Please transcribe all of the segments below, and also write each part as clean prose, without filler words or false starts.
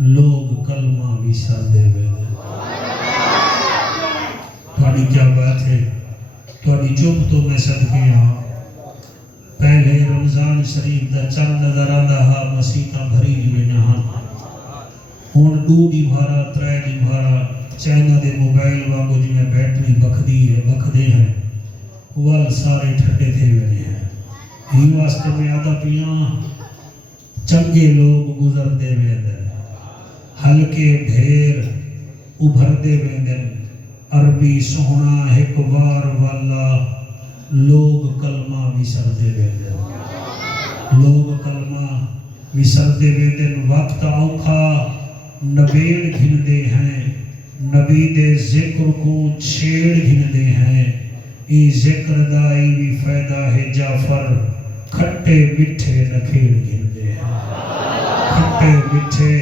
لوگ کلمہ بھی سر دے ویندے تھوڑی کیا بات ہے تھوڑی چپ تو میں صدقے ہاں پہلے رمضان شریف دا چند نظر آندا ہا مسیحاں بھری ویندیاں ہن ہن 2 دی بھارا 3 دی بھارا چائنا دے موبائل وانگو جی میں بیٹری بکھدی ہے بکھدے ہیں وال سارے ٹھٹے تھے ویندے ہیں ہی واسطے میں آدھا پیاں چنگے لوگ گزر دے ویندے ہلکے ڈھیر ابھر دے ویندے عربی سوہنا ایک وار والا لوگ کلمہ وسر دے ویندے لوگ کلمہ وسر دے ویندے وقت اوکھا نبیڑ گھندے ہیں نبی دے ذکر کو چھیڑ گھندے ہیں ای ذکر دائی بھی فائدہ ہے جعفر کھٹے مٹھے نکھیڑ گھندے ہیں کھٹے مٹھے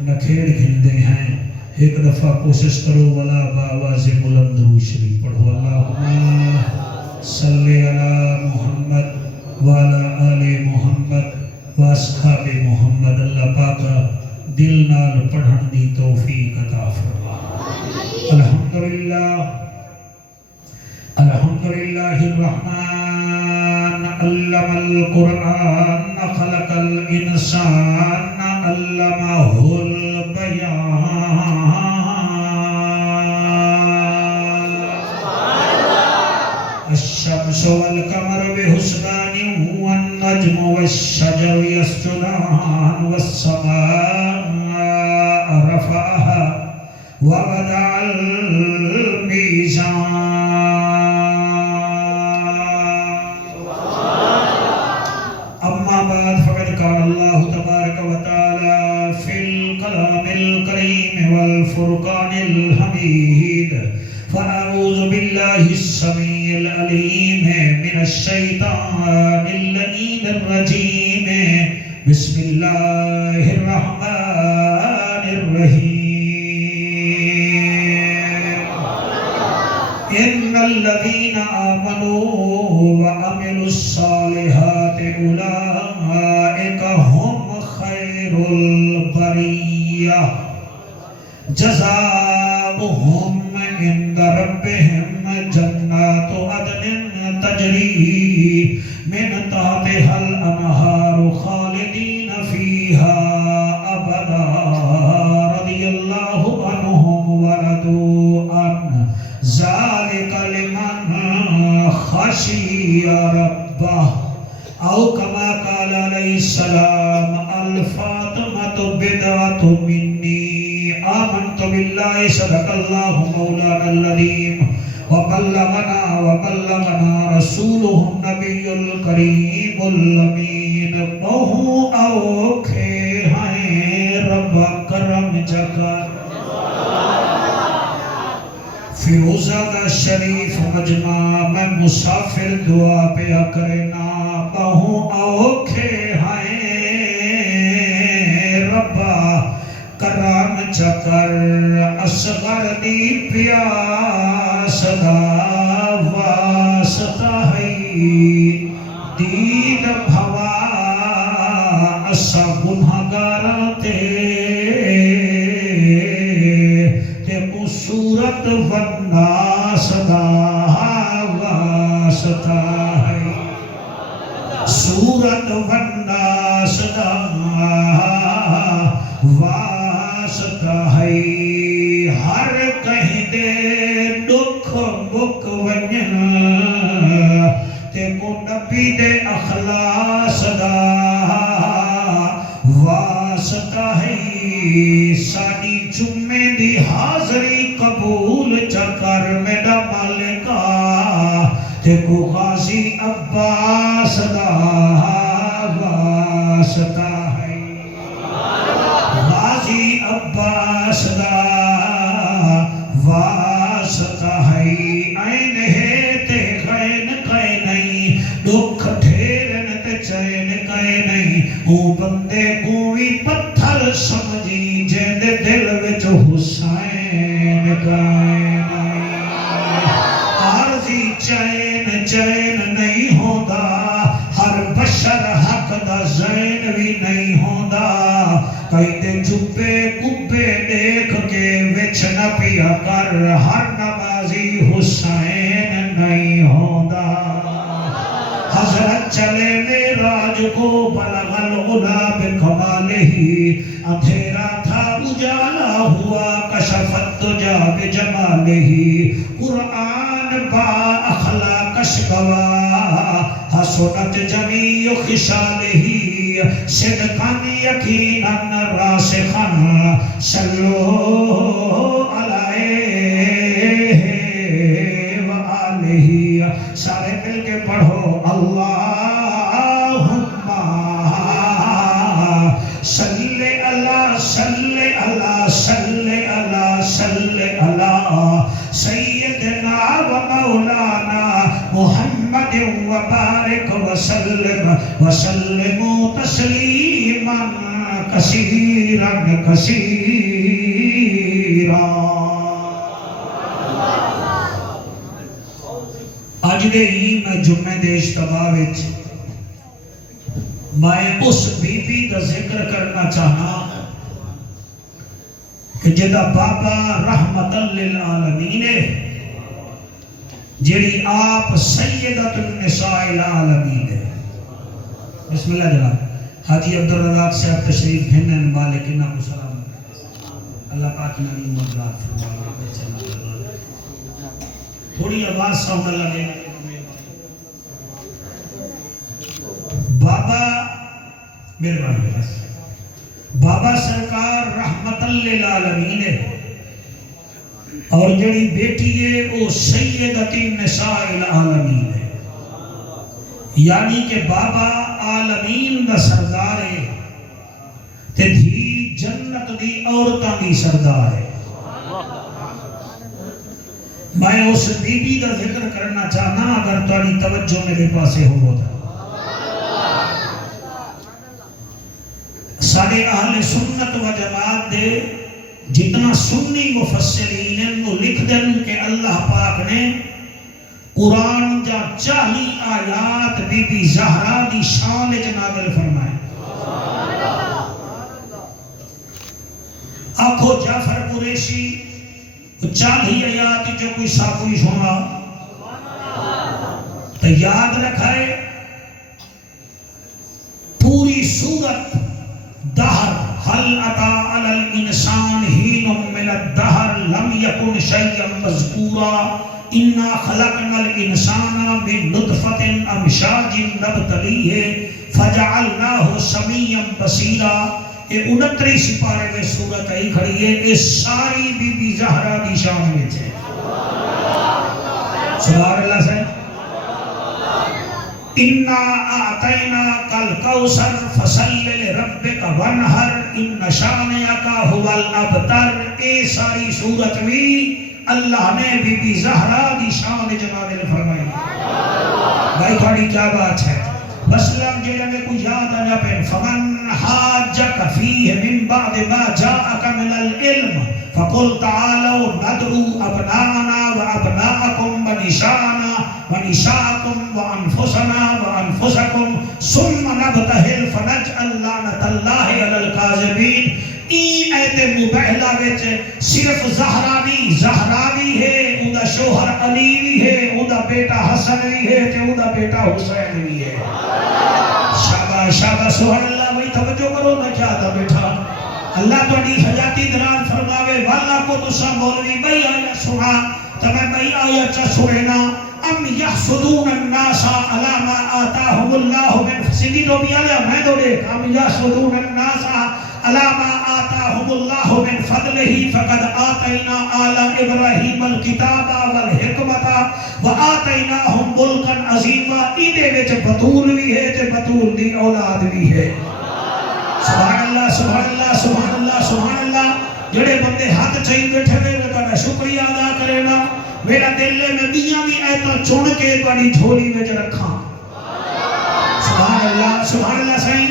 نکھیڑ گھندے ہیں ایک دفعہ کوشش کرو ولا باواز بلند درود شریف پڑھو اللہم صلی علی محمد وعلی آل محمد واصحاب محمد اللہ پاکا دل نال پڑھن دی توفیق عطا فرما الحمدللہ الرحمن علم القرآن خلق الانسان علمہ البیان الشمس والقمر بحسبان والنجم والشجر يسجدان والسماء رفعها ووضع الميزان أما بعد فقد قال الله تبارك وتعالى في الكلام الكريم والفرقان الحميد فأعوذ بالله السميع العليم من الشيطان اللعين الرجيم بسم الله الرحمن الرحيم إن الذين آمنوا وعملوا الصالحات أولئك هم خير البرية جزاؤهم عند ربهم جنات عدن تجري من تحتها الأنهار خالدين فيها أبدا رضي الله عنهم ورضوا عنه ذلك لمن خشي ربه أو كما قال عليه السلام الفاطمة بدعة مني آمنت بالله صدق الله مولانا العظيم وبلغنا رسوله النبي الكريم الأمين بہو اوکھے ہیں رب کرم جکر فیروزہ دا شریف مجمع میں مسافر دعا پیا کرنا بہو اوکھے ہیں رب کرم چکر اصغر دی پیاس دا واسطہ ہے دید بھوا اسا گنہگار تے صورت والناس دا واسطہ ہے صورت والناس دا واسطہ ہے ہر کہیں دے دکھ بک ونجن تے کو نبی دے اخلاص دا واسطہ ہے ساڑی جمعے دی حاضری قبول چکر میرا مالکا تے کو غازی عباس دا واسطہ ہے غازی عباس دا واسطہ ہے این ہے تے غین کئی نہیں دکھ ٹھیرن تے چین کئی نہیں او بندے کوئی پتھر سمجھی جن دل وچ حسین کئی نہیں عارضی چین نہیں ہوتا ہر بشر حق دا زین بھی نہیں ہوتا کئی دے جبے کبے دیکھ کے وچ نہ پیا کر ہر نمازی حسین نہیں ہوندا حضرت چلے معراج کو بلغ العلا بکمالہ اندھیرا تھا اجالا ہوا کشفت دجا بجمالہ قرآن با اخلاق گواہ حسنت جمیع خصالہ صدقاً یقیناً راسخاً صلو علیہ وآلہ سارے مل کے پڑھو اللہم صلی اللہ صلی اللہ صلی اللہ صلی اللہ سیدنا و مولانا محمد وبارک وسلم وسلم تسلیما کثیرا کثیرا اج دے ہی میں جمعے دے اجتماع وچ میں اس بی بی دا ذکر کرنا چاہنا کہ جدا بابا رحمت للعالمین ہے جڑی آپ سیدۃ النساء العالمین ہے بسم اللہ جناب حاجی عبدالرزاق صاحب تشریف ہیں مالک انہاں کو سلام اللہ پاک نبی مدد فرمائے تھوڑی آواز ساؤنڈ لگے بابا مہربانی بس بابا سرکار رحمت للعالمین ہے اور جڑی بیٹی ہے وہ سیدۃ النساء العالمین ہے یعنی کہ بابا عالمین دا سردار ہے تے دھی جنت دی عورتاں دی سردار ہے میں اس بی بی دا ذکر کرنا چاہنا اگر تاری توجہ میرے پاسے ہو ہوتا سارے اہل سنت و جماعت دے جتنا سنی مفسرین وہ لکھ دیں کہ اللہ پاک نے قرآن جا 40 آیات بی بی زہرا دی شان نازل فرمائے آنکھو جعفر قریشی 40 آیات جو کوئی ساکوئی سنا تو یاد رکھائے پوری سورت دہر حل عطا علی الانسان ہین من الدہر لم یکن شیئا مذکورا انا خلقنا الانسان من نطفت امشاج نبتلیہ فجعلناہ سمیعا بصیرا یہ 29 سپارے میں سورت آئی کھڑی ہے اس ساری بی بی زہرا دی شان میں چھے سبحان اللہ سے اِنَّا آتَيْنَاكَ الْكَوْثَرَ فَصَلِّ لِرَبِّكَ وَانْحَرْ اِنَّ شَانِئَكَ هُوَ الْأَبْتَرُ اے ساری سورت بھی اللہ نے بی بی زہرا دی شان نازل فرمائی بھائی تھوڑی کیا بات ہے مسلم جیڑے میں کوئی یاد آنا پہن فَمَنْ حَاجَّكَ فِيهِ مِنْ بَعْدِ مَا جَاءَكَ مِنَ الْعِلْمِ فَقُلْ تَعَالَوْا نَدْعُوا أَبْنَاءَنَا وَأَبْنَاءَكُمْ وَنِسَاءَنَا ونساءكم وأنفسنا وأنفسكم ثم نبتهل فنجعل لعنة الله على الكاذبين این ایت مبہلہ وچ صرف زہراوی ہے اوندا شوہر علی بھی ہے اوندا بیٹا حسن بھی ہے تے اوندا بیٹا حسین بھی ہے شاباش شاباش سبحان اللہ بھائی توجہ کرو نہ کیا تھا بیٹا اللہ تہاڈی حیاتی دراز فرماوے والا کو تساں مولوی بھائی آیا سنا تے میں بھائی آیا چا سننا ام یحسدون الناس علی ما آتاهم اللہ من سیدھی تو بھی آیا میں دوڑے ام یحسدون الناس علی ما آتاهم اللہ من فضلہ فقد آتینا آل ابراہیم الکتاب والحکمت وآتیناہم ملکا عظیما ایدے وچ بطول بھی ہے تے بطول دی اولاد بھی ہے سبحان اللہ سبحان اللہ سبحان اللہ سبحان اللہ جڑے بندے ہاتھ چاہیے بیٹھے ہوئے میں تہاڈا شکریہ ادا کرے نا میرا دل میں بیاں بھی ایتا چن کے تہاڈی جھولی وچ رکھاں سبحان اللہ سائیں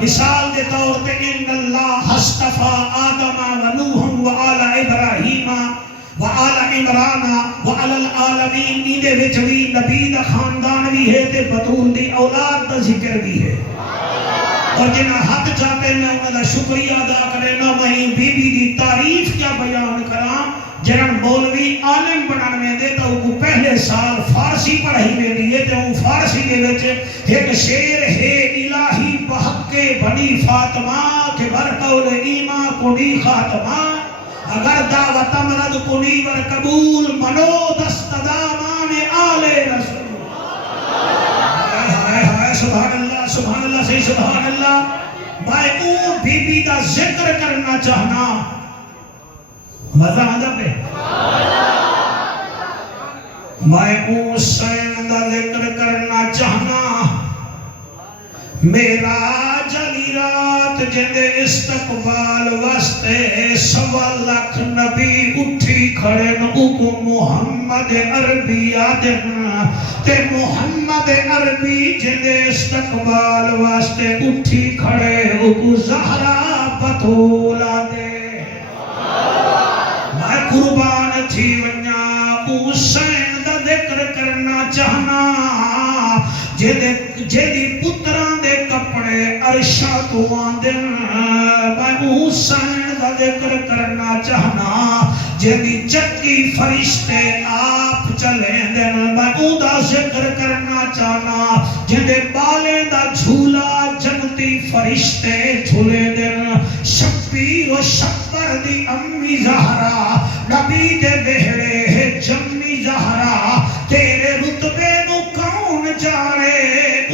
مثال دے طور تے ان اللہ اصطفى آدم ونوح وآل ابراہیم وآل عمران وآل العالمین ایدے وچ بھی نبی دا خاندان بھی ہے تے بطول دی اولاد دا ذکر بھی ہے اور جنہ حق چاہتے میں انہوں نے شکریہ ادا کرے نہ وہیں بی بی دی تعریف کیا بیان کرام جنہاں مولوی عالم بنان میں دے تو وہ پہلے سال فارسی پڑھائی میں دیئے تو وہ فارسی دے وچے ایک شیر ہے الہی بحق بنی فاطمہ کے برقول ایمہ کنی خاتمہ اگر دعوت امرد کنی ور قبول منو دست دامان آل رسول سبحان اللہ صحیح سبحان اللہ میں اون بی بی دا ذکر کرنا چاہنا مزہ آدھا پہ میں اون سین دا ذکر کرنا چاہنا میرا جلی رات جندے استقبال واسطے 1.25 لاکھ نبی اٹھی کھڑے نو محمد عربی آدم تے محمد عربی جندے استقبال واسطے اٹھی کھڑے او زہرا بطولہ دے میں قربان تھی ونیا حسین دا ذکر کرنا چاہنا جیدی پتران دے کپڑے عرشہ تو آندن میں حسین دا ذکر کرنا چاہنا جیدی چکی فرشتے آپ چلیں دن میں اوندا ذکر کرنا چاہنا جیدے بالیں دا جھولا جنتی فرشتے جھولے دن شبیر و شبر دی امی زہرا نبی دے بہڑے ہے جمی زہرا تیرے رتبے نو کون جانے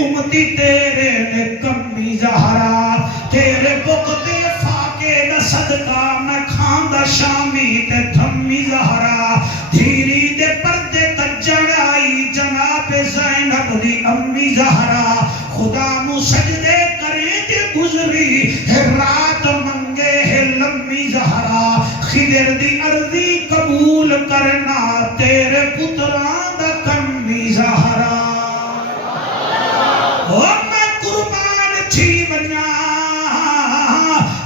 امتی تیرے نے کمی زہرا تیرے بغدے فاقے دا صدقہ میں کھاندہ شامی تے دھمی زہرا دھیری دے پردے تجڑائی جناب زینب دی امی زہرا خدا مو سجدے کریں دے گزری ہے رات منگے ہے لمی زہرا خضر دی عرضی قبول کرنا تیرے پتران دا کمی زہرا اور میں قربان تھی بنیا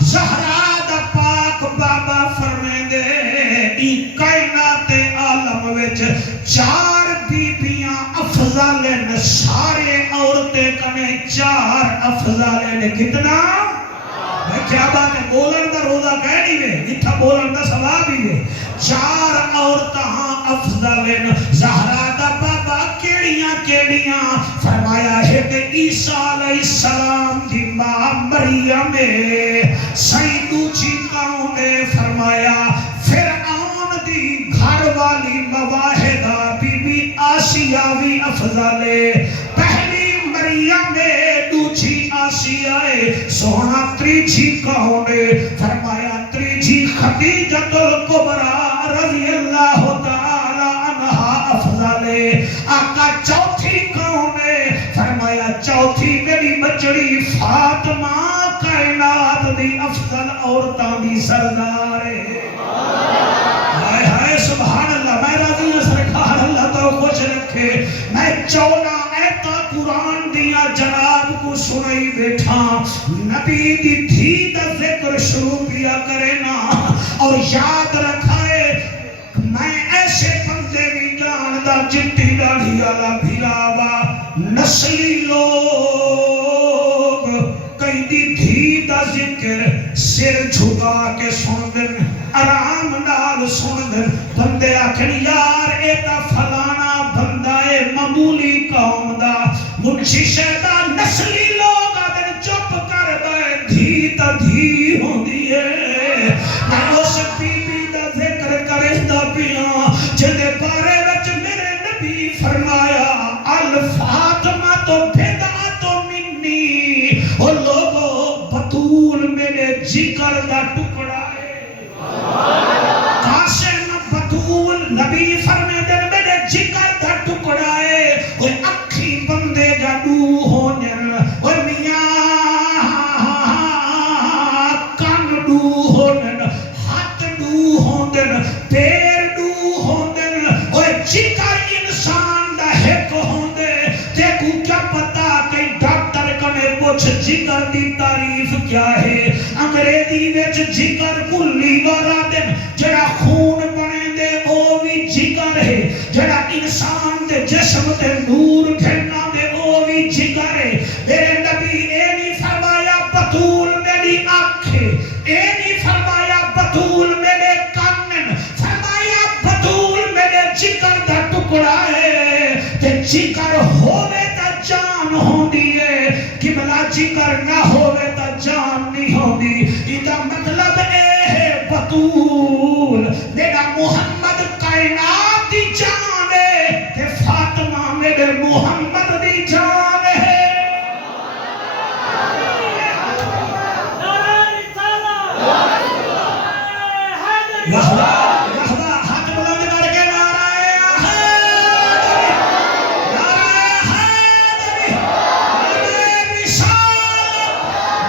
زہرا دا پاک بابا فرمے دے ای کائنات عالم وچ 4 بیبیاں افضل سارے عورتیں کنے 4 افضل کتنا کیا بات ہے بولن دا روزہ کہہ نہیں وے اتھا بولن دا ثواب ہی وے 4 عورتاں افضل زہرا دا بابا کیڑیاں فرمایا ہے کہ عیسیٰ علیہ السلام دی ماں مریم سیدو چیکاؤں نے فرمایا فرعون دی گھر والی مواہدہ بی بی آسیہ بھی افضل پہلی مریم دوچھی آسیہ سونا تریجھی کہوں نے فرمایا تریجھی خدیجۃ الکبریٰ رضی اللہ تعالی عنہا افضل آقا چوتھی کہوں نے فرمایا چوتھی میری بچڑی فاطمہ کائنات دی افضل عورتاں دی سردار ہائے سبحان اللہ میں راضی سرکار اللہ تو خوش رکھے میں چونا ایتا قرآن دیا جناب کو سنائی بیٹھا نبی دی دھی دا ذکر شروع کیا کرے نا اور یاد رکھائے میں ایسے بندے بھی جاندہ جتی داڑھی والا بھیراوا نسلی لوگ کئی دی دھی دا ذکر سر جھگا کے سن دن آرام نال سن دن بندے آکھن یار ایتا فلانا بندہ معمولی قوم دا منشی شہدہ نسلی لوگ آدھن چپ کر دائے دھی تا دھی ہوں دیئے میں اس بی بی دا ذکر کرے دا پیاں جدے بارے وچ میرے نبی فرمایا الفاطمہ تو بدعت منی او لوگو بطول میرے جگر دا ٹکڑا ہے قاسم بطول نبی فرمے دن میرے جگر دا ٹکڑا ہے وہ اکھی بندے جا دو ہونن وہ میاں کان دو ہونن ہاتھ دو ہونن پیر دو ہونن وہ جگر انسان دا ہیک ہوندے دیکھو کیا پتا کئی ڈاکٹر کنے پوچھ جگر دی تعریف کیا ہے انگریزی وچ جگر کو لیور آدن جڑا خون بنے دے او بھی جگر ہے جڑا انسان دے جسم تے نور گھرنا دے او بھی جگر ہے میرے نبی اے نہیں فرمایا یہ نہیں فرمایا بطول میرے کانن، فرمایا بطول میرے جگر دا ٹکڑا ہے، تے جگر ہووے تا جان ہوندی ہے، قبلہ جگر نہ ہووے تا جان نہیں ہوندی۔ ایدہ مطلب اے ہے بطول میرا محمد کائنات دی جان ہے، تے فاطمہ میرے محمد دی جان ہے۔ ہاتھ بلند کر کے نعرہ حیدری، نعرہ حیدری، نعرہ رسالت۔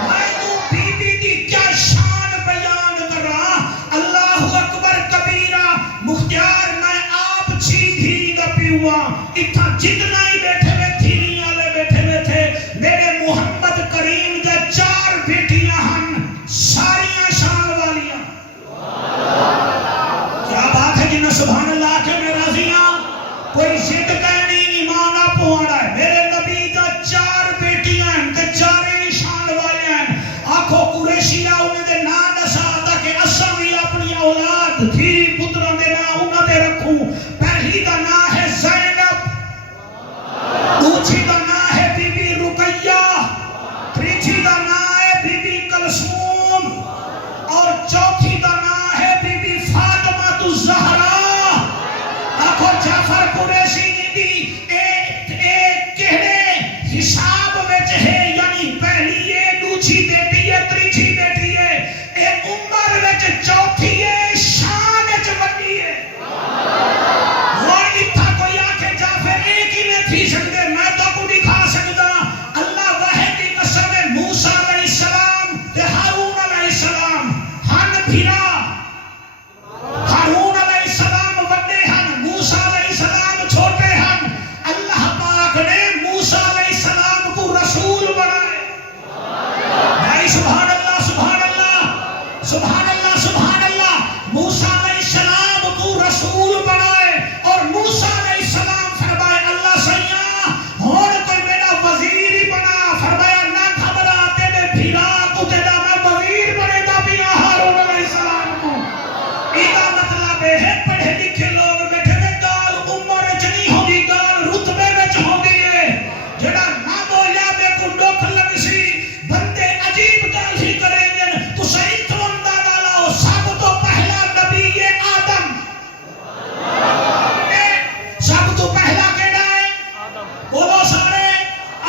میں بی بی دی کیا شان بیان کراں، اللہ اکبر کبیرہ، مختار میں آپ چھی دھی دا پیواں، اتھا جتنا ہی بیٹھے میں تھیری آلے بیٹھے میں تھے، میرے محمد کریم دے 4 بیٹیاں ہن، ساریاں شان والیاں۔ کیا بات ہے جنہیں سبحان اللہ کے میں راضیاں، کوئی ضد کہنی ایمان آپ پوانا ہے۔ میرے نبی دا 4 بیٹیاں ہیں تے 4 شان والے ہیں۔ آنکھوں قریشیہ انہیں دے نا دسا تاکہ اساں بھی اپنی اولاد دھیری پتروں دے نا انہاں دے رکھوں۔ پہلی دا نا ہے زینب، دوسری دا نا ہے بی بی رقیہ، تیسری دا نا ہے بی بی کلثوم، اور چوتھی دا نا ہے بی بی فاطمہ الزہرا۔ آنکھوں جعفر قریشی دی کہنے حساب وچ ہے، یعنی پہلی ہے، دوسری بیٹی ہے، تیسری بیٹی ہے، اے عمر وچ چوتھی ہے، شان وچ بڑی ہے۔ اور اتھا کوئی آکے جعفر ایک ہی میں تھی سکتے، میں تو کو دکھا سکتا۔ اللہ واحد کی قسم ہے، موسیٰ علیہ السلام تے ہارون علیہ السلام ہن بھیرا، ہارون علیہ السلام وڈے ہن، موسیٰ علیہ السلام چھوٹے ہن۔ اللہ پاک نے موسیٰ علیہ السلام کو رسول بنائے۔ بھائی سبحان اللہ، سبحان اللہ، سبحان اللہ، سبحان اللہ۔ موسیٰ علیہ السلام کو رسول بنائے اور موسیٰ علیہ السلام فرمائے اللہ سیاں ہون کوئی میرا وزیر ہی بنا، فرمایا نہ گھبرا تیرے بھیرا کو تیرا میں وزیر بنے دا بھی ہارون علیہ السلام کو۔ ایدہ مطلب ہے پڑھے لکھے لوگ بیٹھے میں گال عمر چنی ہوگی، گال رتبے میں ہوگی ہے، جڑا نہ بولیا میں کو ڈوکھ لگ سی، بندے عجیب گال ہی کریں گے۔ تو سعید تو اندازہ لاؤ، سب تو پہلا نبی یہ آدم، سب تو پہلا کیڑا ہے؟ بولو سارے،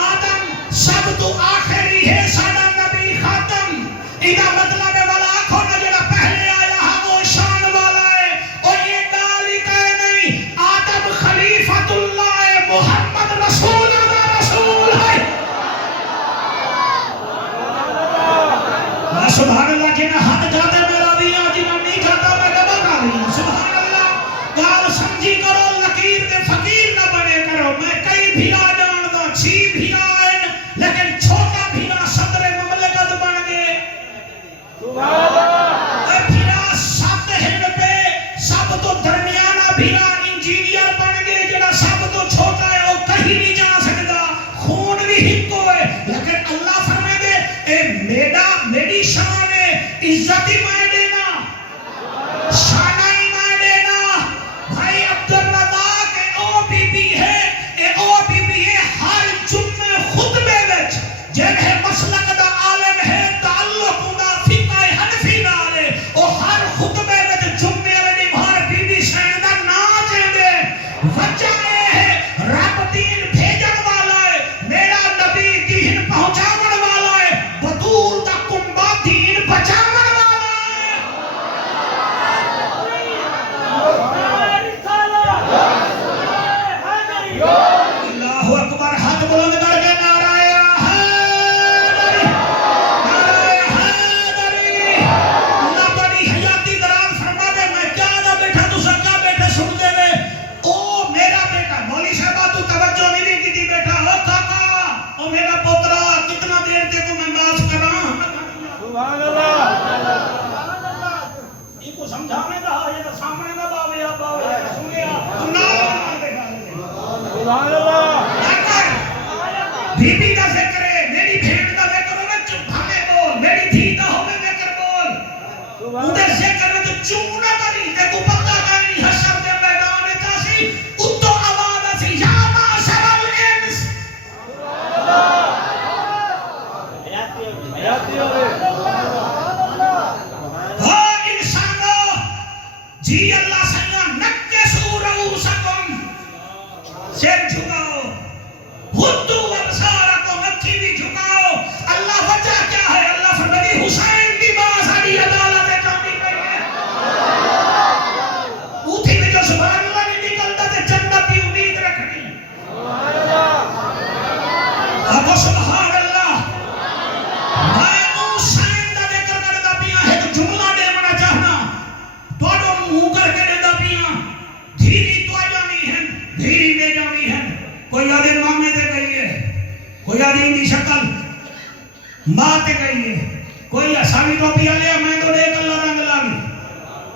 آدم۔ سب تو آخری ہے سارا نبی خاتم۔ ایدہ مطلب ہے والا آنکھوں نے جڑا پہلے آیا ہے وہ شان والا ہے، اور یہ گال ہی کہے نہیں، آدم خلیفۃ اللہ ہے، محمد رسول اللہ رسول ہے۔ سبحان اللہ، جنہیں ہاتھ جاتے میرا بھی ہے، جنہیں نہیں جاتا میں ڈبا کر رہی ہوں۔ سبحان اللہ، گال سمجھی کرو، لکیر دے فقیر نہ بنے کرو۔ میں کئی بھیرا جان دا، 6 بھیرا ہیں، لیکن چھوٹا بھیرا صدر مملکت بن گئے۔ اے بھیرا 7 ہن پہ سب تو درمیانہ بھیرا انجینئر بن گئے، جڑا سب تو چھوٹا ہے وہ کہیں نہیں جا سکتا، خون بھی ہکو ہے، لیکن اللہ فرمائے دے اے میری شان ہے، عزت ہی میں دینا، شانہ ہی میں دینا۔ بھائی عبدالرزاق اے او بی بی ہے، اے او بی بی ہے، ہر جمعے خطبے وچ جنہیں مسلک دا عالم ہے، تعلق دا فقہ حنفی نال ہے، او ہر خطبے وچ جمعے والے باہر بی بی شہن دا نا چاہندے۔ وجہ اے ہے رب دین بھیجن والا ہے، میرا نبی دین پہنچاون والا ہے، بطول دا کنبہ دین بچاون والا ہے۔ اودے ذکر وچ چوں نہ کری تے کو پتہ نہیں حشر دے میدان وچ اسی اتو آواز اسی یا معاشر الانس ہاں انسانو جی اللہ سیاں نکسو رؤوسکم سر جھکاؤ غضوا ابصارکم اکھی بھی جھکاؤ اللہ وجہ کیا ہے اللہ فرمائی حسین دی ماں ساری عدالت ہے جاندی پئی ہے اوتھی میں جو سبحان اللہ نہیں نکلتا تے جنت کی امید رکھنی آگو سبحان اللہ میں حسین دا ذکر کردا پیاں ایک جملہ دینا چاہنا توڑو منہ کر کے دینا پیاں دھیری تو جانی ہے دھیری میں جانی ہے کوئی آدھے مامے دے گئی ہے کوئی آدھی اندھی شکل ماں تے گئی ہے کوئی اسامی تو پیا لیا میں تو دیکھ اللہ رنگ لاگی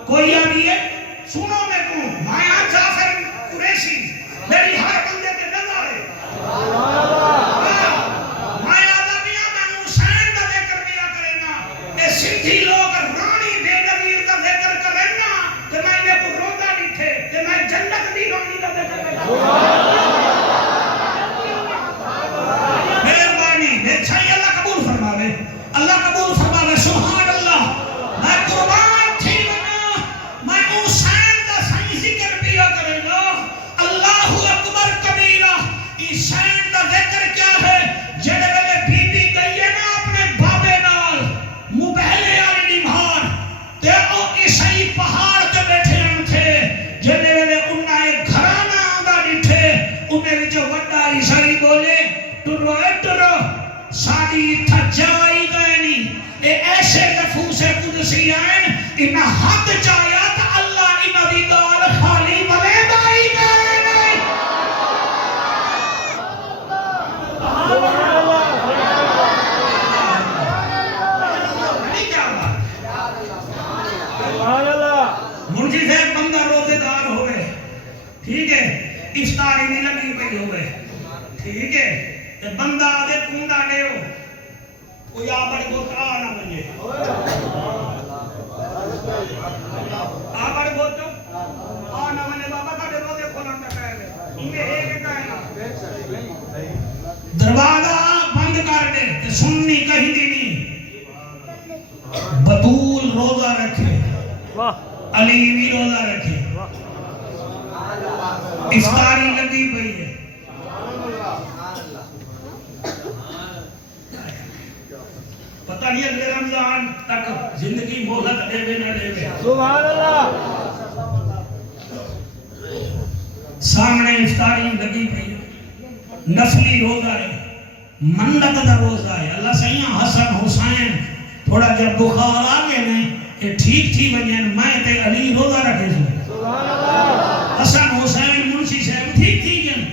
کوئی آدھی ہے سنو میں کو مایا جعفر قریشی میری ہر بندے کے نظر ہے مایا آدھا پیا میں حسین کا ذکر پیا کرنا اے سندھی لوگ رانی بے نظیر کا ذکر کرنا کہ میں انہیں کو روندہ نہیں تھے کہ میں جنت دی رانی کا ذکر کرنا اللہ قبول فرماوے سبحان اللہ میں قربان تھی بنا میں حسین دا صحیح ذکر پیا کرے گا اللہ اکبر کبیرہ حسین دا ذکر کیا ہے جڑے ویلے بی بی گئی ہے نا اپنے بابے نال مبہلے والی نمہار تے او عیسائی پہاڑ تے بیٹھے ہن تھے جڑے ویلے انہاں ایک گھرانہ آندا ڈٹھے انہاں وچ وڈا عیسائی بولے ٹرو ٹرو ساری تھجائی گئنی اے ایسے نفوس قدسی آئین انہا حد چاہیا تا اللہ انہا دی گال خالی بلے دائی گئنی مرجی سے بندہ روزے دار ہوئے ٹھیک ہے افطاری نہیں لگی پئی ہوئے ٹھیک ہے تے بندہ آدھے کونڈا لے ہو کوئی آبڑ گوت آنا بنجے آبڑ گوت آنا بنجے بابا کھڑے روزے کھولن تک ہے انہیں ایک کہنا دروازہ بند کر دے تے سننی کہیں دی نہیں بطول روزہ رکھے علی بھی روزہ رکھے افطاری لگی پئی ہے پتہ نہیں اگلے رمضان تک زندگی مہلت دے بے نہ دے بے سبحان اللہ سامنے افطاری لگی پئی نفلی روزہ ہے منت دا روزہ ہے اللہ سیاں حسن حسین تھوڑا جب بخار آگے میں کہ ٹھیک تھی وجین میں تے علی روزہ رکھے سو حسن حسین منشی صاحب ٹھیک تھی جن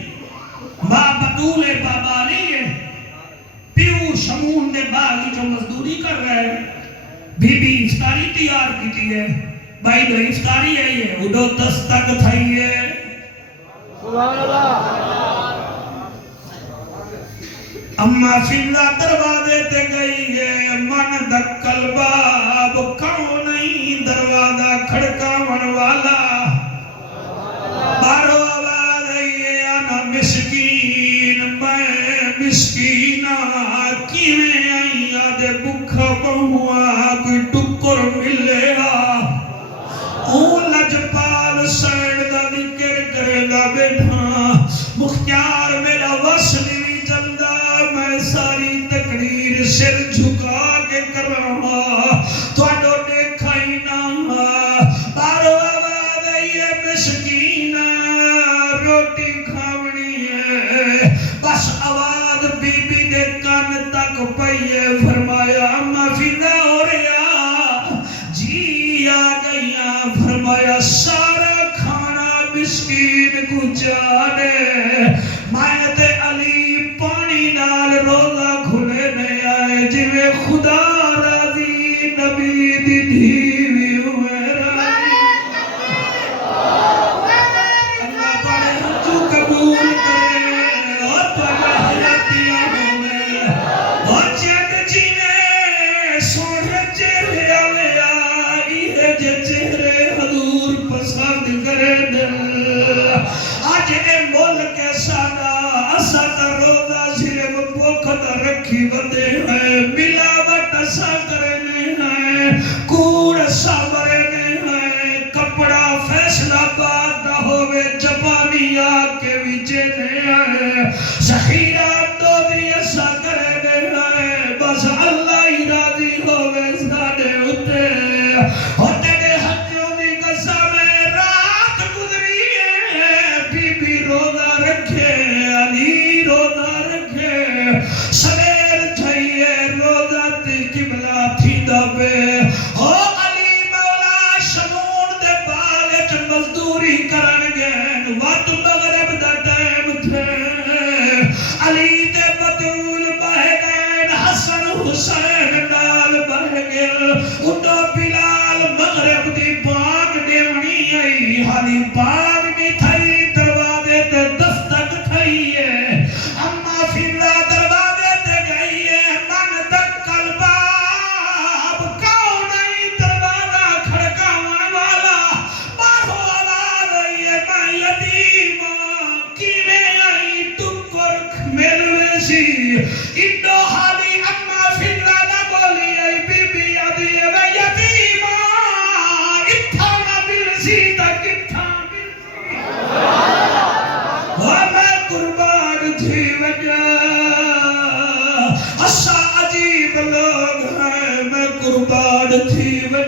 ماں بطول بابا علی ہے پیو شمون دے باغی جو مزدوری کر رہے ہیں بی بی افطاری تیار کیتی ہے بھائی دو افطاری ہے یہ اڈو دستک تھائی ہے سبحان اللہ اما فیلہ دروازے تے گئی ہے من دکل باب کون نہیں دروازہ کھڑکا من والا بارو آواز ہے انا مسکین میں مسکینہ کیویں آئی آدھے بکھا بہوا کوئی ٹکر ملے اون لجپال سین دا ذکر کرے دا بیٹھا مختار میرا وصل بھی چلدا میں ساری تقریر سر جھکا کے کر رہا تھوڑو دیکھا ہی نہ بارو آواز آئیے مسکینہ روٹی کھاونی ہے بس آواز بی بی دے کان تک پئیے فرمایا اما فیدہ ہو رہا جی آ گئیاں فرمایا سارا کھانا مسکین کو جانے میں تے علی پانی نال روزہ کھلے میں آئے جویں خدا راضی نبی دی دھیوی ہوئے راضی اللہ پڑے رجو قبول کرے اور پڑا حیاتیاں ہوئے اور چند جینے سون رجے لیا لیا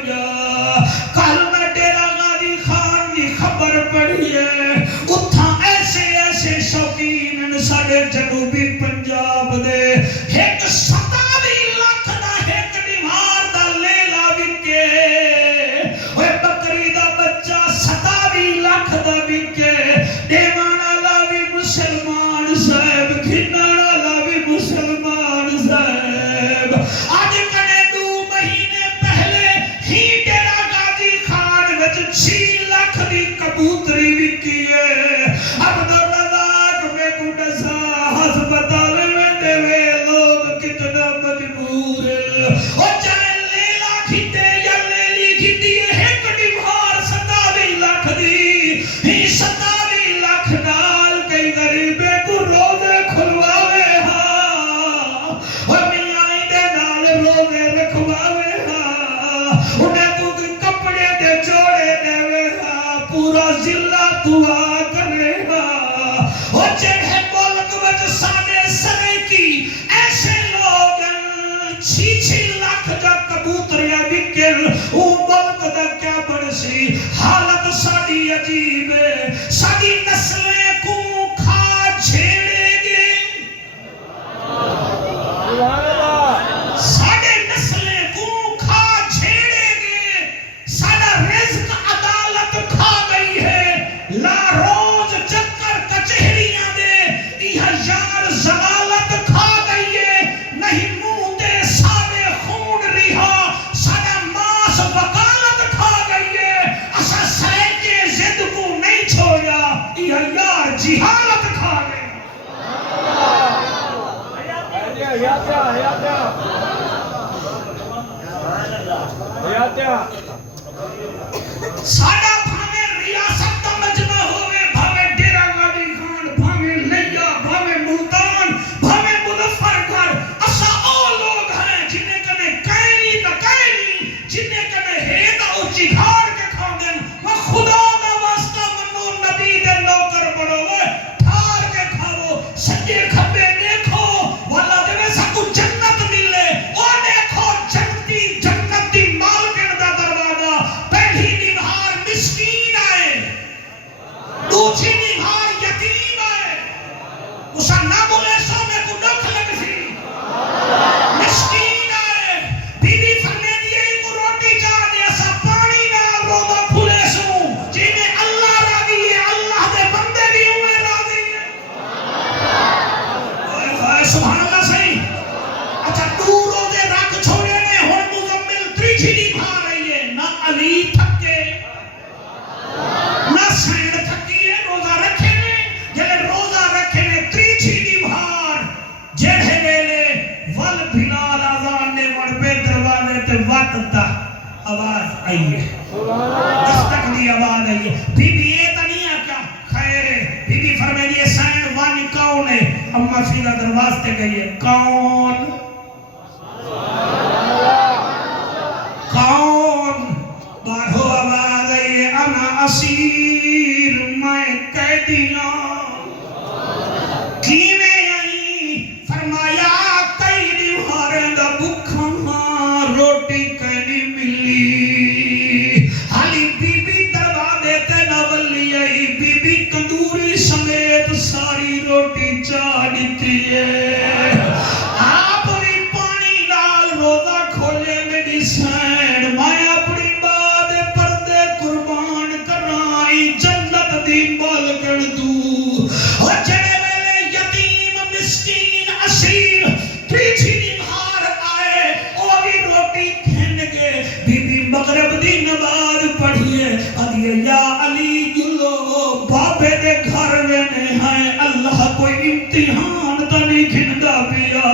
جا کل میں ڈیرہ غازی خان دی خبر پڑھی ہے اتھا ایسے ایسے شوقین ساڑے جنوبی پنجاب دے ایک 27 لاکھ دا ایک دیوار دا لیلا وکے اوے بکری دا بچہ 27 لاکھ دا وکے دیوان والا بھی مسلمان صاحب کھنن والا بھی مسلمان صاحب آج کنے 2 مہینے پہلے ہی ڈیرہ غازی خان وچ 6 لاکھ دی کبوتری وکی ہے اب تو نظاک میں کو دسا ہسپتال میں دے لوگ کتنا مجبور او چاہے لیلا کھتے یا لیلی کھتی ایک دیوار 27 لاکھ دی ہی 27 لاکھ ڈال کئی غریبے کو روزے کھلواوے ہاں اور میاں دے نال روزے رکھواوے ہاں انہیں کو کپڑے دے جوڑے دے ہاں پورا ضلع دعا کرے ہاں اور جڑے ملک وچ ساڈے سرے کی ایسے لوگ 6 لاکھ دا کبوتریاں وکل او ملک دا کیا بنسی حالت ساڈی عجیب ہے ساڈی نسلیں کو کھا چھیڑے گے ساڈے نسلیں کو کھا چھیڑے گے ساڈا رزق عدالت کھا گئی ہے لا روز چکر کچہریاں دے یہ یار ضلالت کھا گئی ہے نہیں منہ دے سارے خون رہا ساڈا ماس وکالت کھا گئی ہے اسا سرے کے زد کو نہیں چھوڑا یہ یار جہالت کھا گئی ساڈا بھاوے ریاست دا مجمع ہوئے بھاوے ڈیرہ غازی خان بھاوے لیا بھاوے ملتان بھاوے مظفر گڑھ اسا او لوگ ہیں جنہیں کنے کائنی تا کائنی جنہیں کنے ہے تا او چگھاڑ کے کھا دیں وہ خدا دا واسطہ منو نبی دے نوکر بڑھو ٹھار کے کھاو سجے کھبے دیکھو والا دے سا کو جنت ملے او دیکھو جنتی جنت دی مالکن دا دروازہ پہلی نبھار مسکین آئے دوسری نبھار یتیم آئے اسا نہ بولے سو میں کو نکھ لگ سی مسکین آئے بی بی فرمے دیئے کو روٹی چاہ دے ایسا پانی نہ روزہ کھلے سو جنہیں اللہ راضی ہے اللہ دے بندے بھی ہوئے راضی ہے سبحان اللہ صحیح اچھا 2 روزے رکھ چھوڑے نے ہن مزمل تریچھی نبھا رہی ہے نہ علی تھکے نہ سینڈ تھکی ہے روزہ رکھے نے جلے روزہ رکھے نے تریچھی نبھار جڑے ویلے ول بلال آزان نے وڑ پہ دروازے تے وقت دا آواز آئی ہے دستک دی آواز آئی ہے بی بی یہ تا نہیں آکیا خیر ہے بی بی فرمے دیئے سینڈ وانی کون ہے اما فیلہ درواز تے گئی ہے کون کون بارہو آواز آئی ہے انا اسیر میں قیدیاں کیویں آئی فرمایا کئی دیواریں دا بکھاں روٹی کہیں ملی حالی بی بی دروازے تے نہ ولی آئی بی بی کندوری سمیت ساری روٹی چاہ دیتی ہے آپ بھی پانی ڈال روزہ کھولے میری سین میں اپنی بات پردے قربان کرائی جنت دی مالکن دو اور جڑے ویلے یتیم مسکین اسیر پیچھی نبھار آئے وہ بھی روٹی کھن گے بی بی مغرب دی نماز پڑھیے ادھیے یا علی جلو بابے دے گھر وینے ہیں اللہ کوئی امتحان تا نہیں کھندا پیا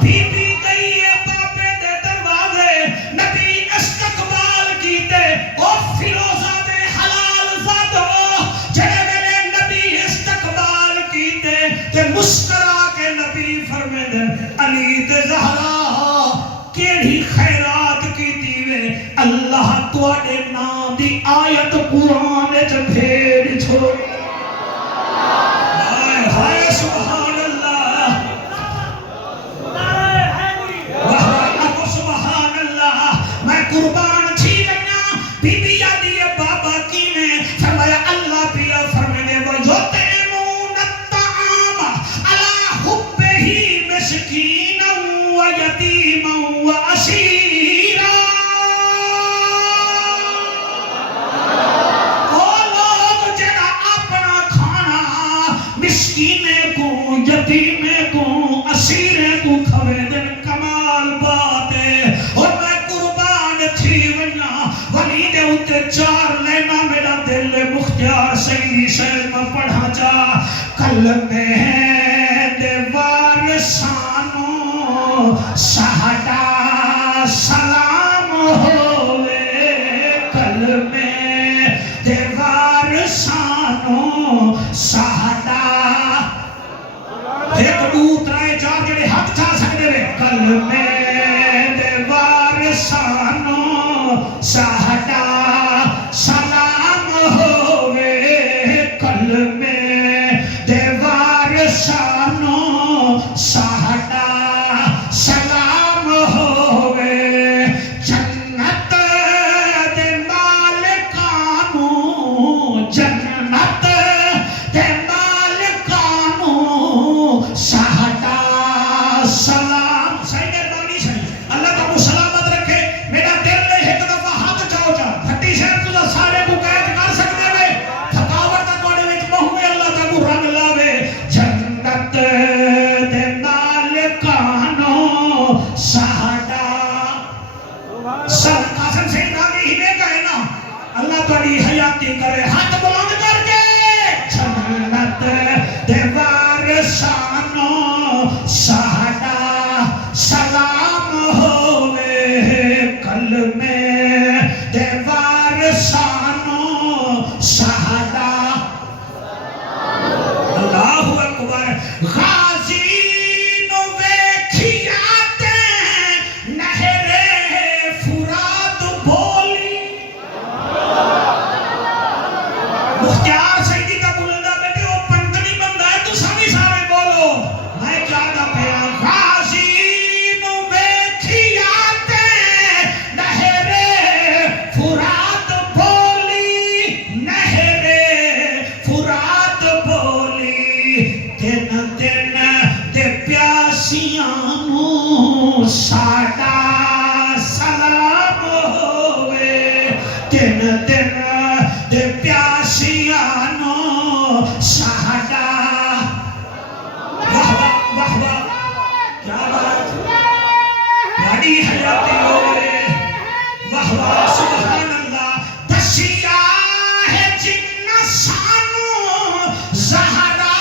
بی بی گئی ہے بابے دے دروازے نبی استقبال کیتے او فیروزہ دے حلال زادو جڑے میرے نبی استقبال کیتے تے مسکرا کے نبی فرمے دے علی دے زہرا کیڑی خیرات کیتی وے اللہ تواڈے نام دی آیت قرآن وچ بھیج چھوڑی ہائے سبحان اللہ سبحان اللہ میں قربان یتیمے کو اسیرے کو کھوے دن کمال باتے اور میں قربان تھی ونیا ولی دے اتے چار لینا میرا دل مختار سیدی شہر میں پڑھا جا کلمے دے وارثانو سہڈا سلام ہوئے کلمے دے وارثانو سہڈا ایک دو ترائے چار جڑے ہاتھ چھا سکتے ہوئے کلمے دے وارثانو سہڈا سلام ہوئے کلمے دے وارثانو سہڈا سلام ہوئے جنت دے مالکانو جنت دے مالکانو سہڈا سلام سیدے بانی صحیح اللہ کا کو سلامت رکھے میرا دل نہیں ایک دفعہ ہاتھ جاؤ جا گھٹی شہر تجھا سارے کو قید کر سکتے ہوئے تھکاوٹ کا توڑے وچ مہوے اللہ کا کو رنگ لاوے جنت دے مالکانو سہڈا سر قاسم سے نامی ہی میں کہے نا اللہ تاری حیاتی کرے ہاتھ بلند کر کے جنت دے وارثانو سہڈا سلام ہوئے کلمے دے وارثانو سہڈا اللہ اکبر غازی نو ویکھیاتے نہر فرات بولی مختار سیدی کا بلندہ بیٹے وہ پنتنی بندہ ہے تو سبھی سارے بولو میں کیا دا پیا غازی نو ویکھیاتے نہر فرات بولی نہر فرات بولی دن دن دے پیاسیانو ساڈا سلام ہوئے دن دن دے پیاسیانو ساڈا واہ واہ واہ واہ کیا بات بڑی حیاتی ہوئے واہ واہ سبحان اللہ دسیا ہے جن سانو زہرا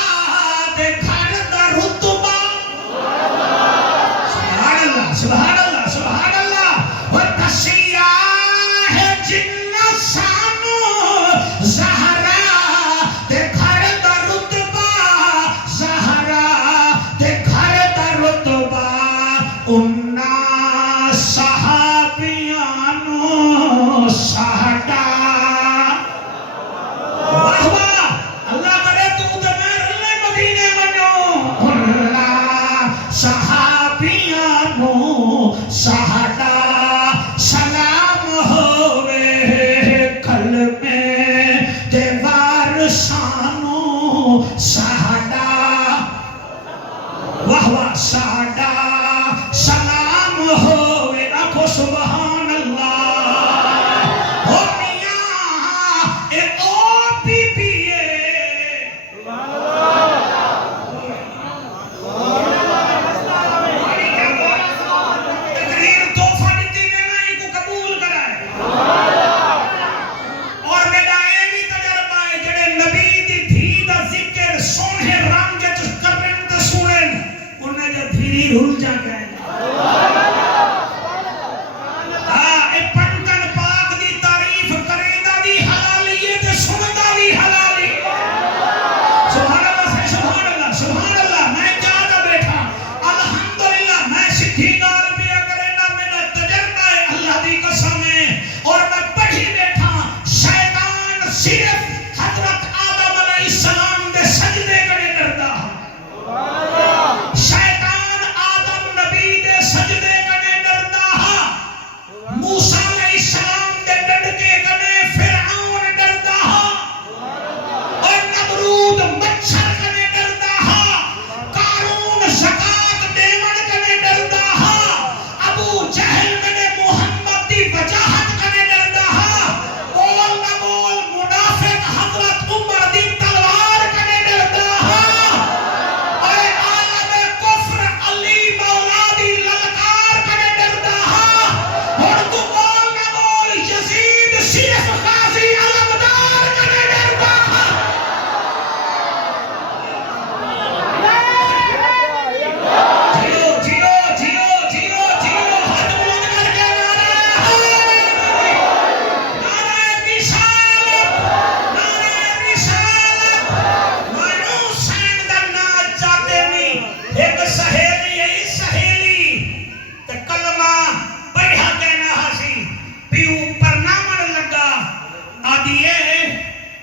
دے گھر دا رتبہ سبحان اللہ سبحان اللہ اور دسیا ہے جن سانو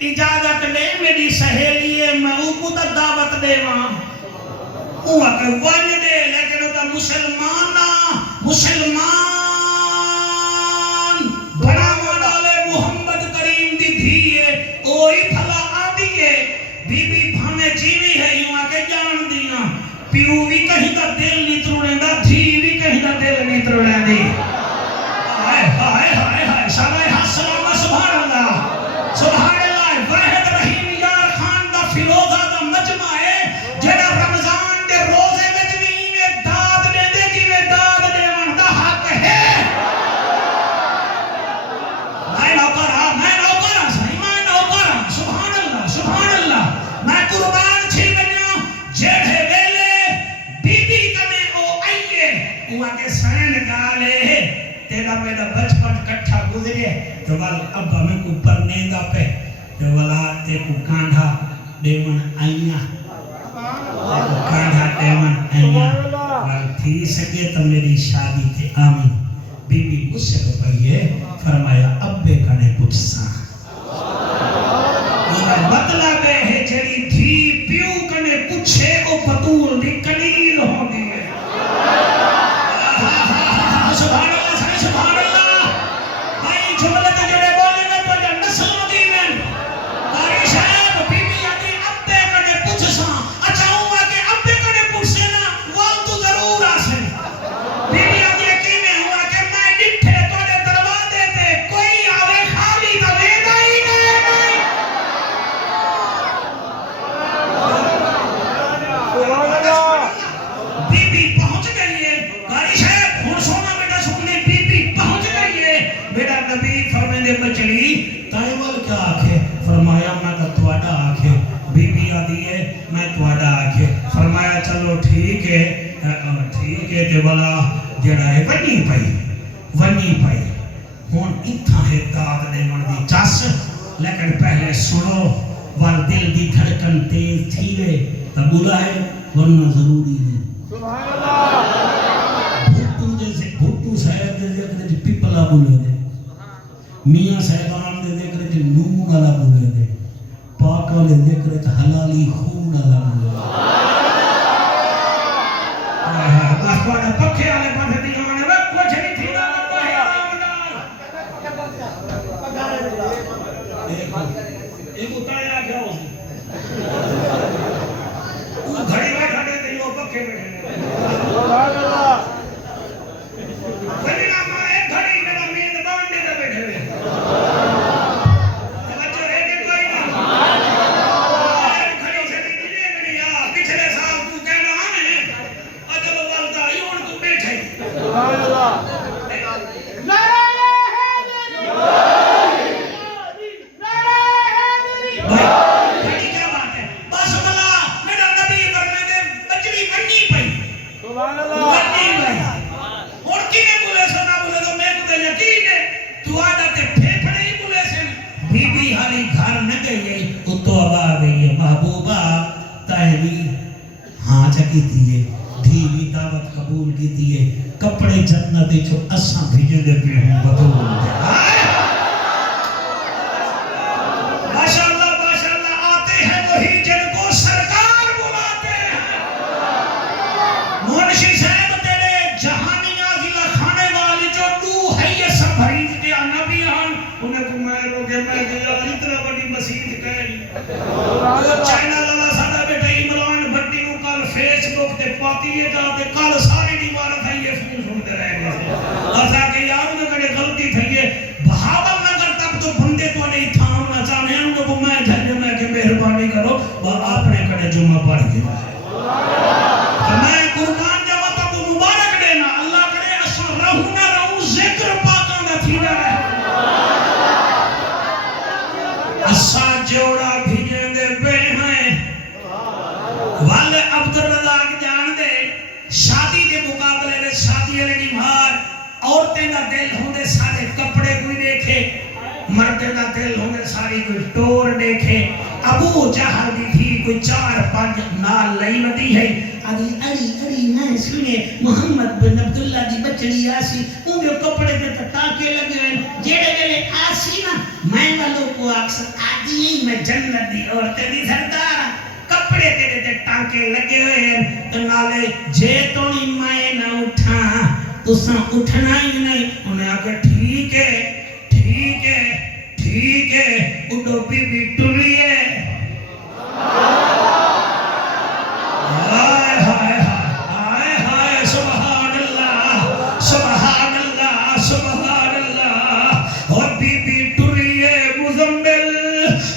اجازت دے میری سہیلی ہے میں کو تا دعوت دے وہاں وہ کہ ون دے لیکن وہ تا مسلمان بڑا مولا محمد کریم دی دھی ہے کوئی پھلا آدھی ہے بی بی بھانے جیوی ہے یوں آکے جان دیاں پیو بھی کہیں دا دل نہیں تروڑیں دا دھی بھی کہیں دا دل نہیں تروڑیں دی ہائے ہائے ہائے ہائے سارے حسلام سبحان اللہ سبحان اللہ واحد رحیم یار خان دا فیروزہ دا مجمع ہے جڑا رمضان دے روزے وچ بھی میں داد دے دے جی میں داد دے من دا حق ہے میں نوکرہ سبحان اللہ میں قربان تھی بنیا جڑے ویلے بی بی کنے او آئیے وہ آگے سین گالے تیرا میرا بچپن کٹھا گزرے تو وال ابا میں کو پرنیندہ پہ تو والا تے کو کانڈھا دیمن آئیاں کانڈھا دیمن آئیاں وال تھی سکے تو میری شادی تے آمین بی بی مجھ سے کو پہیے فرمایا ابے کنے کچھ ساں یہ مطلب ہے جڑی دھی پیو کنے پوچھے او بطول دی کنیر ہوں گی ہے سبحان اللہ سبحان اللہ بھائی جملے تے جڑے بولے میں تو جا نسل دی میں بھائی صاحب بی بی آدھی ابے کنے پوچھ ساں اچھا ہوں کہ ابے کنے پوچھ سے نا وال تو ضرور آسے بی بی آدھی یقینے ہوا کہ میں ڈٹھے توڑے دروازے تے کوئی آوے خالی دا ویدہ ہی نہیں بی بی پہنچ گئی ہے گاری صاحب ہون سونا بیٹا سکنے بی بی پہنچ گئی ہے بیٹا نبی فرمیندے بچڑی تائیوال کیا آکھے فرمایا میں تا توڑا آکھے بی بی آدھی ہے میں توڑا آکھے فرمایا چلو ٹھیک ہے تے والا جڑا ہے ونی پئی ہون اتھا ہے داد دے من دی چاس لیکن پہلے سنو وال دل دی دھڑکن تیز تھی وے تبولا ہے ورنہ ضروری ہے سبحان اللہ بھٹو صاحب دے ذکر جی پپلا بولے دے میاں صاحبان دے ذکر جی نون والا بولے دے پاک والے ذکر جی حلالی خون والا بولے دے بس پاڑا پکھے والے پاسے دیانے وہ کچھ نہیں تھی نا کوئی آرام نال ایک اتایا کیا ہو وہ گھڑی بیٹھا دے تے وہ پکھے بیٹھے سبحان اللہ بڑی نام ہے گھڑی میرا میزبان دے تے بیٹھے ہوئے توجہ ہے کہ کوئی نہ گھڑی سے دی گڑی پچھلے سال تو کہنا ہے اجل والدا یون تو بیٹھے سبحان اللہ قبول کی دیئے کپڑے جنت جو اساں بھیجے دے پہ ہوں بدول دے ماشاءاللہ آتے ہیں وہی جن کو سرکار بلاتے ہیں منشی صاحب تیرے جہانی آزیلہ کھانے والی جو تو ہے یہ سب بھریج کے نبی آن انہیں کو میں روگے میں گیا اتنا بڑی مسیح کہی چائنا لالا سادہ بیٹا عمران بھٹی نو کل فیس بک تے پاتی ہے جاتے کل ساری دیوارت ہے یہ فون سنتے رہ گئے اور کہ یار میں کڑے غلطی تھی ہے بہاول نگر تک تو بندے تو نہیں تھامنا چاہنے ہیں انہوں کو میں جھلے میں کہ مہربانی کرو وہ آپ نے کڑے جمعہ پڑھ گیا کہ میں قربان جمعہ تک مبارک دینا اللہ کرے اصلا رہو نہ رہو ذکر پاکاں نہ تھی رہے اسا جوڑا بھیجے دے بے ہیں والے عبدالرزاق جان دے شادی کے مقابلے میں شادی علی مہار عورتیں دا دل ہوندے سارے کپڑے کوئی دیکھے مردے دا دل ہوندے ساری کوئی ٹور دیکھے ابو جہل دی تھی کوئی 4-5 نال لئی ودی ہے اڑی میں سنے محمد بن عبداللہ دی بچڑی آسی انہوں کپڑے دے ٹاکے لگے ہیں جڑے ویلے آسی نا میں والوں کو اکثر آجی میں جنت دی عورتیں دی سردار کپڑے تیرے تے ٹانکے لگے ہوئے تو نالے جے تو نہیں میں نہ اٹھا تو ساں اٹھنا ہی نہیں. انہیں آگے ٹھیک ہے ٹھیک ہے ٹھیک ہے اڈو بی بی ٹری ہے. ہائے ہائے ہائے ہائے سبحان اللہ سبحان اللہ سبحان اللہ. اور بی بی ٹری ہے مزمل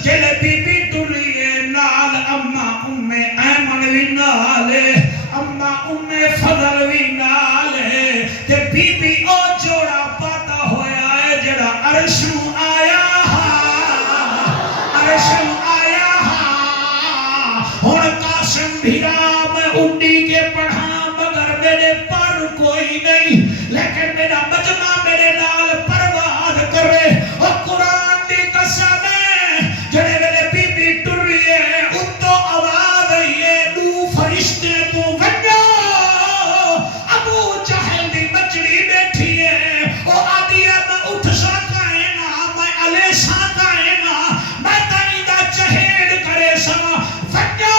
چلے بی بی ٹری ہے نال اما ایمن وی نالے اما فضل وی نالے تے بی بی او جوڑا پاتا ہویا ہے جڑا عرشوں آیا عرشوں آیا ہن قاسم بھیرا میں اڈی کے پڑھا مگر میرے پر کوئی نہیں لیکن میرا مجمع میرے نال پرواز کرے. اور قرآن دی قسم ہے جڑے ویلے بی بی ٹری ہے اتو آواز ہے دو فرشتے تو ونجو ابو جہل دی بچڑی بیٹھی ہے او آدھی ہے میں اٹھ سکا ہے نا میں علی سکا ہے نا میں تانی دا چہیڑ کرے سا ونجو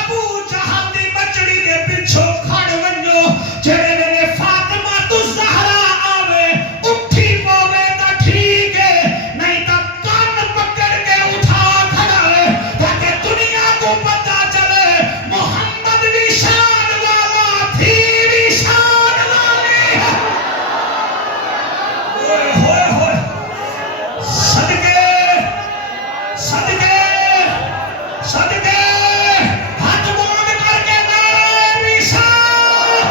ابو جہل دی بچڑی دے پچھو کھڑ ونجو. جڑے ویلے فاطمہ تو زہرا آوے اٹھی پوے تا ٹھیک ہے نہیں تا کان پکڑ کے اٹھا کھڑا ہے تاکہ دنیا کو پتہ چلے محمد بھی شان والا تھی بھی شان والی ہے. ہوئے ہوئے ہوئے صدقے صدقے صدقے ہاتھ بلند کر کے نعرہ رسالت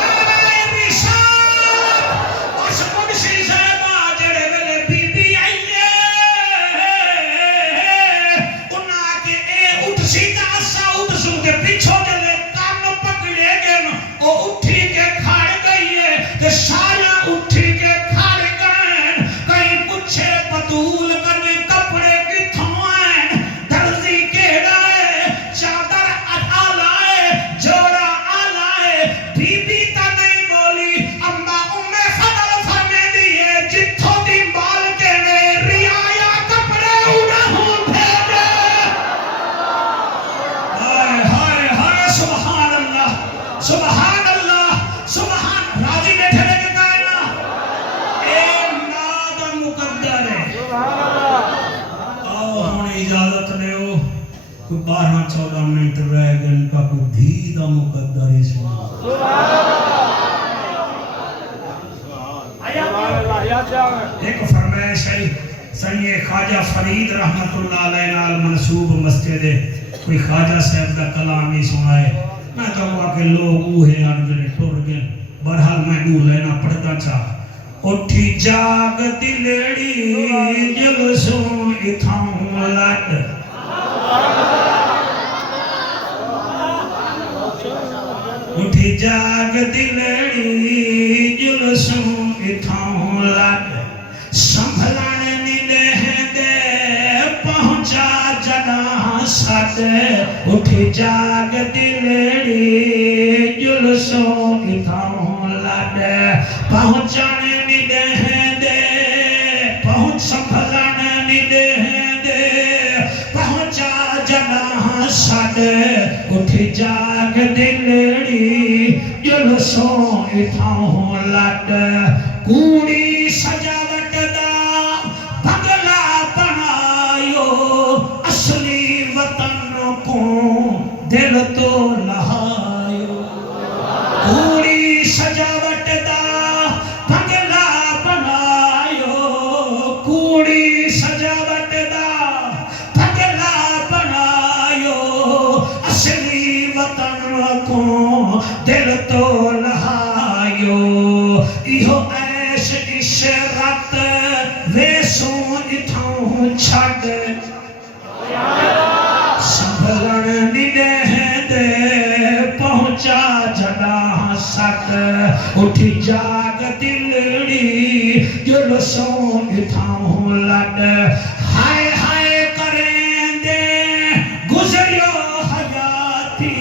نعرہ رسالت. اس قدسی صاحبہ جڑے ویلے بی بی آئیے انہاں کے اے اٹھ سی تا اسا اٹھ سو کے پیچھو جلے کان پکڑے گئے او اٹھی کے کھڑ گئی ہے تے سارا اٹھی کے کھڑ گئے. کہیں پوچھے بطول کرنے کپڑے کتھوں ہیں درزی کیڑا ہے چادر آلہ ہے جوڑا آلہ ہے. بی بی تا نہیں بولی اما فضل فرمے دیئے جتھوں دی بال کے نے رعایا کپڑے اڑہوں بھیجے. ہائے ہائے ہائے سبحان اللہ سبحان اللہ سبحان. راضی بیٹھے لگے کائنا اے ناد مقدر ہے. آؤ ہون اجازت لے ہو کوئی 12-14 منٹ رہ گئے ان کا کوئی بھی دا مقدر ہے. ایک فرمائش ہے سید خواجہ فرید رحمت اللہ علیہ نال منصوب مسجد کوئی خواجہ صاحب دا کلام ہی سنائے. میں کہوں کہ لوگ اوہے آنجلے ٹور گئے برحال میں دو لینا پڑھتا چاہ. اٹھی جاگ دلڑی جلسوں اتھاؤں لٹ اٹھی جاگ دلڑی جلسوں اتھاؤں لٹ سنبھلن نہیں دے پہنچا جگہ سٹ. اٹھی جاگ دلڑی جلسوں اتھاؤں لٹ پہنچن نہیں دے پہنچ سنبھلن نہیں دے پہنچا جگہ سٹ. اٹھی جاگ دلڑی جلسوں اتھاؤں لٹ کوڑی سجاوٹ دا بنگلہ بنایو اصلی وطن کو دل تو لہایو. کوڑی سجاوٹ دا بنگلہ بنایو کوڑی سجاوٹ دا بنگلہ بنایو اصلی وطن کو دل تو لہایو. ایہو ایش عشرت ویسوں اتھوں چھڑ سنبھلن نہیں دے پہنچا جگہ سٹ. اٹھی جاگ دلڑی جلسوں اتھاؤں لٹ ہائے ہائے کریں دے گزریو حیاتی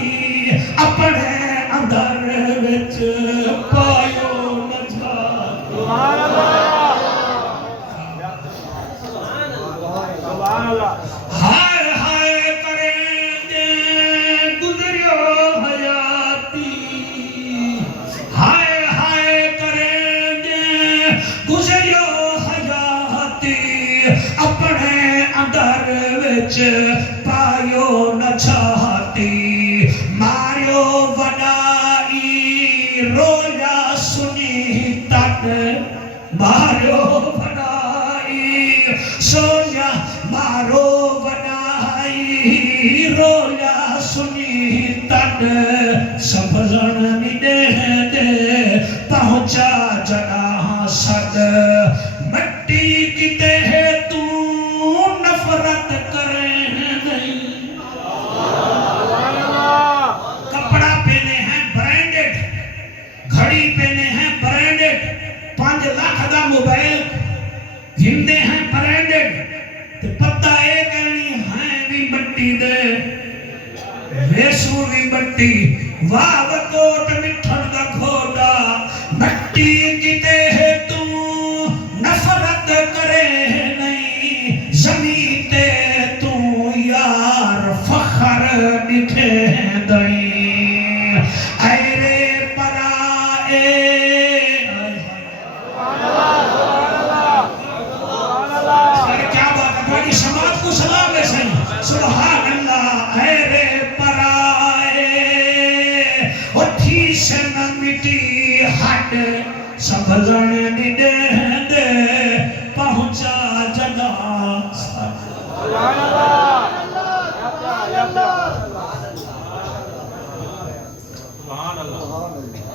اپنے اندر وچ پایو نجات. ہائے ہائے کریں دے گزریو حیاتی ہائے ہائے کریں دے گزریو حیاتی اپنے اندر وچ پایو نہ چاہتی ماریو وڈائی رویا سنی تک ماریو وڈائی سونیا مارو وڈائی رویا سنی تک سبزن مڈے دے پہنچا جنا سد مٹی کتے ہے تو نفرت کرے نہیں کپڑا پہنے ہیں برینڈڈ گھڑی پہنے ہیں برینڈڈ 5 لاکھ دا موبائل گھندے ہیں برینڈڈ تے پتہ اے کہنی ہیں بھی مٹی دے ویسو بھی مٹی واہ وکوٹ مٹھڑ دا گھوڑا مٹی کتے ہے تو نفرت کرے نہیں زمین تے تو یار فخر نکھے دئی اے رے پرائے کیا بات ہے بڑی سماعت کو سلام ہے سن سبحان اللہ اے رے پرائے اٹھی سے نہ مٹی ہٹ سبزن نڈے دے پہنچا جگہ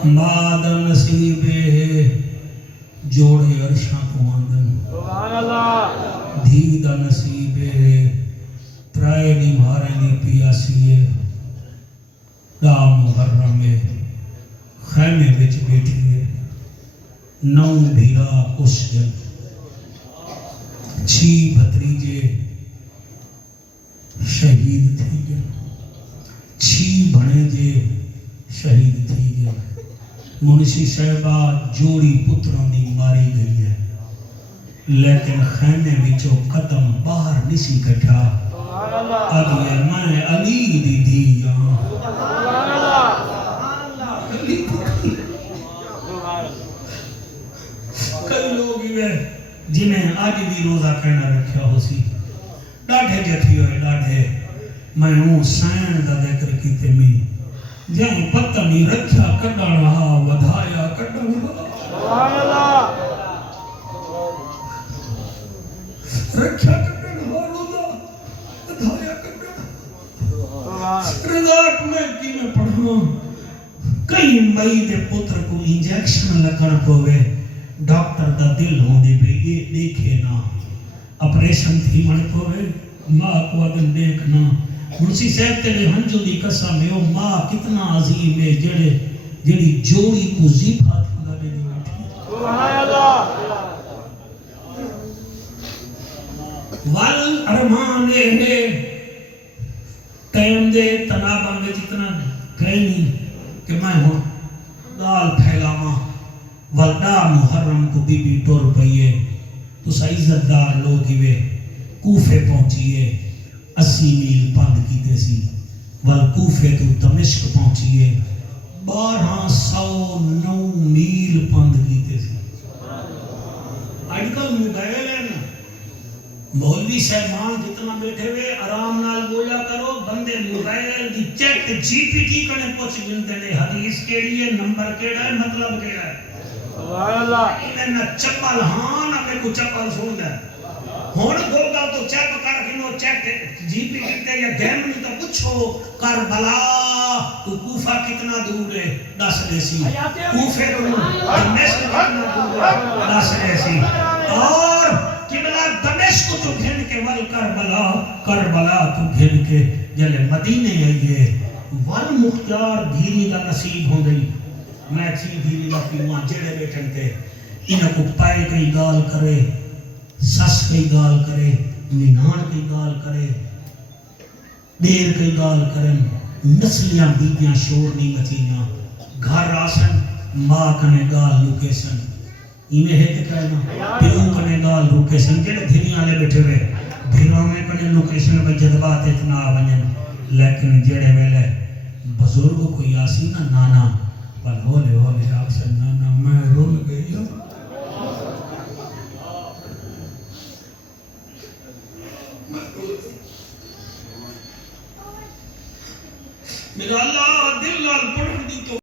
ماد نصیب جوڑے عرشاں کو آندن دھی دا نصیب پرائے دی مارے دی پیاسی دا محرم خیمے بچ بیٹھی ہے 9 بھیرا اس جن 6 بھتریجے شہید تھی گئے 6 بھنیجے شہید تھی گئے منشی صاحبہ جوڑی پتروں دی ماری گئی ہے لیکن خیمے وچوں قدم باہر نسی کٹھا اگلے میں علی دی دی کئی لوگ یہ جنہیں آج بھی روزہ کہنا رکھیا ہو سی ڈاڑھے جتھی ہوئے ڈاڑھے میں ہوں سین دا ذکر کیتے میں جہاں پتہ نہیں رکھیا کڑا رہا ودھایا کڑا رہا رکھیا کڑا رہا روزہ ودھایا کڑا رہا رضاک میں کی میں پڑھوں کئی مئی دے پتر کو انجیکشن لگن پوے ڈاکٹر دا دل ہوں دے بے یہ دیکھے نا اپریشن تھی من پوے ماں کو اگر دیکھنا منشی صاحب تیرے ہنجو دی قسم ہے او ماں کتنا عظیم ہے جڑی جوڑی کو زیبھا تھی گلے دی بیٹھی سبحان اللہ وال ارمان ہے ٹائم دے تنابہ میں جتنا کہنی کہ میں ہوں دال پھیلاواں ولدہ محرم کو بی بی ٹور پئیے تو عزت دار لوگ ہوئے کوفے پہنچیے 80 میل پند کیتے سی ول کوفے تو دمشق پہنچیے 1209 میل پند کیتے سی آج کل موبائل ہے نا مولوی صاحبان جتنا بیٹھے ہوئے آرام نال بولا کرو بندے موبائل دی چیٹ جی پی ٹی کنے پوچھ گنتے نے حدیث کیڑی ہے نمبر کیڑا ہے مطلب کیڑا ہے سبحان اللہ انہیں نہ چپل ہاں نہ میں کو چپل سن دے ہون گوگل تو چیک کر کنو چیک جی پی ٹی یا گیم نہیں تو پوچھو کربلا تو کوفہ کتنا دور ہے دس دے سی کوفے تو دمشق کتنا دور ہے دس دے سی اور قبلہ دمشق تو گھن کے ول کربلا تو گھن کے جلے مدینے آئیے ول مختار دھیری کا نصیب ہو گئی میں چیز دھیری لکی وہاں جڑے بیٹھن کے انہیں کو پائے کئی گال کرے سس کئی گال کرے نینان کئی گال کرے دیر کئی گال کریں نسلیاں بیبیاں شور نہیں مچیاں گھر آسن ماں کنے گال لوکیشن انہیں ہے کہ کہنا پیوں کنے گال لوکیشن جڑے دھیریاں لے بیٹھے ہوئے رومے پڑے لوکیشن پر جذبات اتنا بنن لیکن جڑے ویلے بزرگ کوئی آسی نا نانا پر ہولے ہولے اکثر نانا میں رول گئی ہوں میرا اللہ دل لال پڑھ